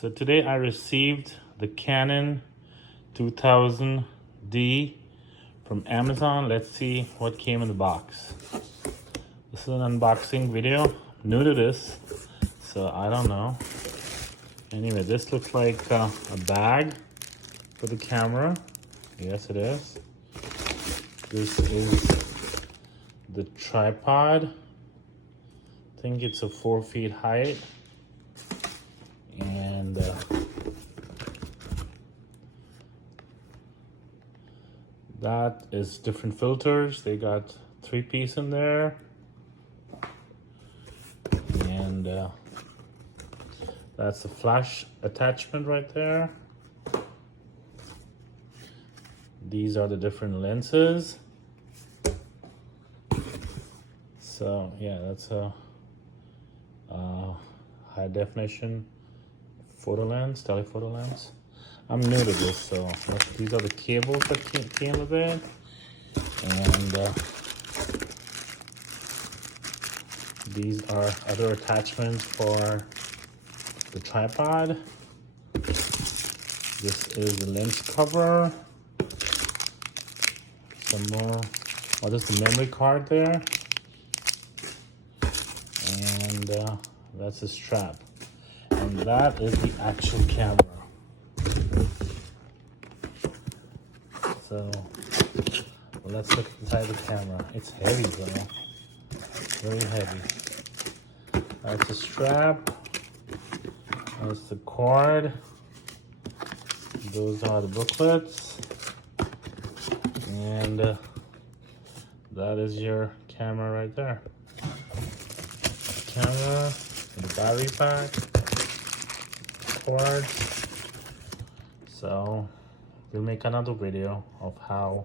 So today I received the Canon 2000D from Amazon. Let's see what came in the box. This is an unboxing video. I'm new to this, so I don't know. Anyway, this looks like a bag for the camera. Yes, it is. This is the tripod. I think it's a 4 feet height. And that is different filters. They got 3-piece in there. And that's the flash attachment right there. These are the different lenses. So yeah, that's a high definition photo lens, telephoto lens. I'm new to this, so these are the cables that came with it. And these are other attachments for the tripod. This is the lens cover. Some more. Oh, there's the memory card there. And that's the strap. And that is the actual camera. So let's look inside the camera. It's heavy, bro. Very heavy. That's the strap. That's the cord. Those are the booklets. And that is your camera right there. Camera, the battery pack, cord. So we'll make another video of how